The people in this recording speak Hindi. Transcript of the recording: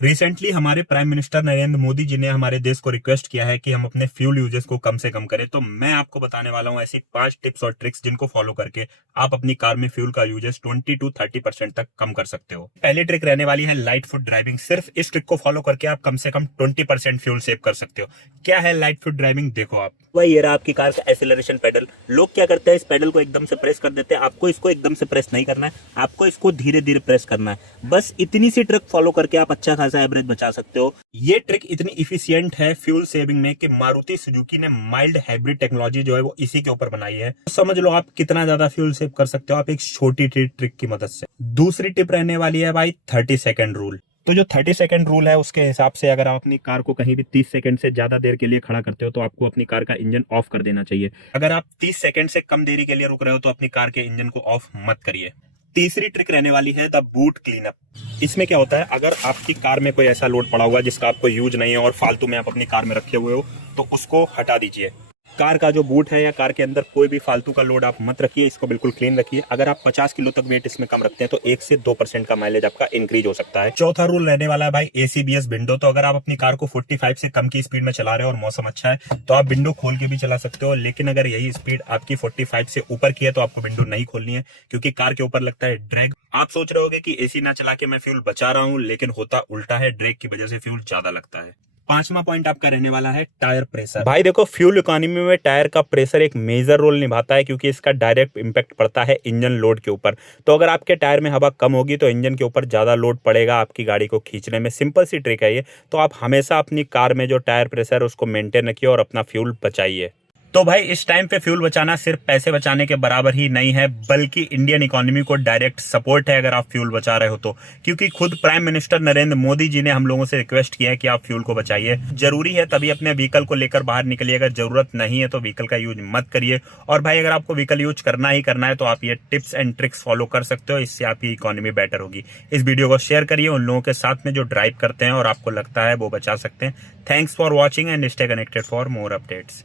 रिसेंटली हमारे प्राइम मिनिस्टर नरेंद्र मोदी जी ने हमारे देश को रिक्वेस्ट किया है कि हम अपने फ्यूल यूजेस को कम से कम करें। तो मैं आपको बताने वाला हूं ऐसी 5 टिप्स और ट्रिक्स जिनको फॉलो करके आप अपनी कार में फ्यूल का यूजेस 20 to 30% तक कम कर सकते हो। पहली ट्रिक रहने वाली है लाइट फुट ड्राइविंग। सिर्फ इस ट्रिक को फॉलो करके आप कम से कम 20% फ्यूल सेव कर सकते हो। क्या है लाइट फुट ड्राइविंग, देखो आप। वही ये रहा आपकी कार का एक्सीलरेशन पेडल। लोग क्या करते हैं, इस पेडल को एकदम से प्रेस कर देते हैं। आपको इसको एकदम से प्रेस नहीं करना है, आपको इसको धीरे धीरे प्रेस करना है। बस इतनी सी ट्रिक फॉलो करके आप अच्छा खासा एवरेज बचा सकते हो। ये ट्रिक इतनी इफिशियंट है फ्यूल सेविंग में कि मारुति सुजुकी ने माइल्ड हाइब्रिड टेक्नोलॉजी जो है वो इसी के ऊपर बनाई है। तो समझ लो आप कितना ज्यादा फ्यूल सेव कर सकते हो आप एक छोटी ट्रिक की मदद से। दूसरी टिप रहने वाली है भाई 30 सेकेंड रूल। तो जो 30 सेकेंड रूल है उसके हिसाब से अगर आप अपनी कार को कहीं भी 30 सेकंड से ज्यादा देर के लिए खड़ा करते हो तो आपको अपनी कार का इंजन ऑफ कर देना चाहिए। अगर आप 30 सेकंड से कम देरी के लिए रुक रहे हो तो अपनी कार के इंजन को ऑफ मत करिए। तीसरी ट्रिक रहने वाली है द बूट क्लीनअप। इसमें क्या होता है, अगर आपकी कार में कोई ऐसा लोड पड़ा हुआ है जिसका आपको यूज नहीं है और फालतू में आप अपनी कार में रखे हुए हो तो उसको हटा दीजिए। कार का जो बूट है या कार के अंदर कोई भी फालतू का लोड आप मत रखिए, इसको बिल्कुल क्लीन रखिए। अगर आप 50 किलो तक वेट इसमें कम रखते हैं तो 1 से 2% का माइलेज आपका इंक्रीज हो सकता है। चौथा रूल रहने वाला है भाई ACBS विंडो। तो अगर आप अपनी कार को 45 से कम की स्पीड में चला रहे हो और मौसम अच्छा है तो आप विंडो खोल के भी चला सकते हो। लेकिन अगर यही स्पीड आपकी 45 से ऊपर की है तो आपको विंडो नहीं खोलनी है, क्योंकि कार के ऊपर लगता है ड्रैग। आप सोच रहे होगे कि AC ना चला के मैं फ्यूल बचा रहा हूं, लेकिन होता उल्टा है, ड्रैग की वजह से फ्यूल ज्यादा लगता है। पांचवा पॉइंट आपका रहने वाला है टायर प्रेशर। भाई देखो, फ्यूल इकोनॉमी में टायर का प्रेशर एक मेजर रोल निभाता है, क्योंकि इसका डायरेक्ट इंपैक्ट पड़ता है इंजन लोड के ऊपर। तो अगर आपके टायर में हवा कम होगी तो इंजन के ऊपर ज्यादा लोड पड़ेगा आपकी गाड़ी को खींचने में। सिंपल सी ट्रिक है ये। तो आप हमेशा अपनी कार में जो टायर प्रेशर है उसको मेंटेन रखिए और अपना फ्यूल बचाइए। तो भाई इस टाइम पे फ्यूल बचाना सिर्फ पैसे बचाने के बराबर ही नहीं है, बल्कि इंडियन इकोनॉमी को डायरेक्ट सपोर्ट है अगर आप फ्यूल बचा रहे हो तो। क्योंकि खुद प्राइम मिनिस्टर नरेंद्र मोदी जी ने हम लोगों से रिक्वेस्ट किया है कि आप फ्यूल को बचाइए। जरूरी है तभी अपने व्हीकल को लेकर बाहर निकलिए, अगर जरूरत नहीं है तो व्हीकल का यूज मत करिए। और भाई अगर आपको व्हीकल यूज करना ही करना है तो आप ये टिप्स एंड ट्रिक्स फॉलो कर सकते हो, इससे आपकी इकोनॉमी बेटर होगी। इस वीडियो को शेयर करिए उन लोगों के साथ में जो ड्राइव करते हैं और आपको लगता है वो बचा सकते हैं। Thanks for watching and stay connected for more updates.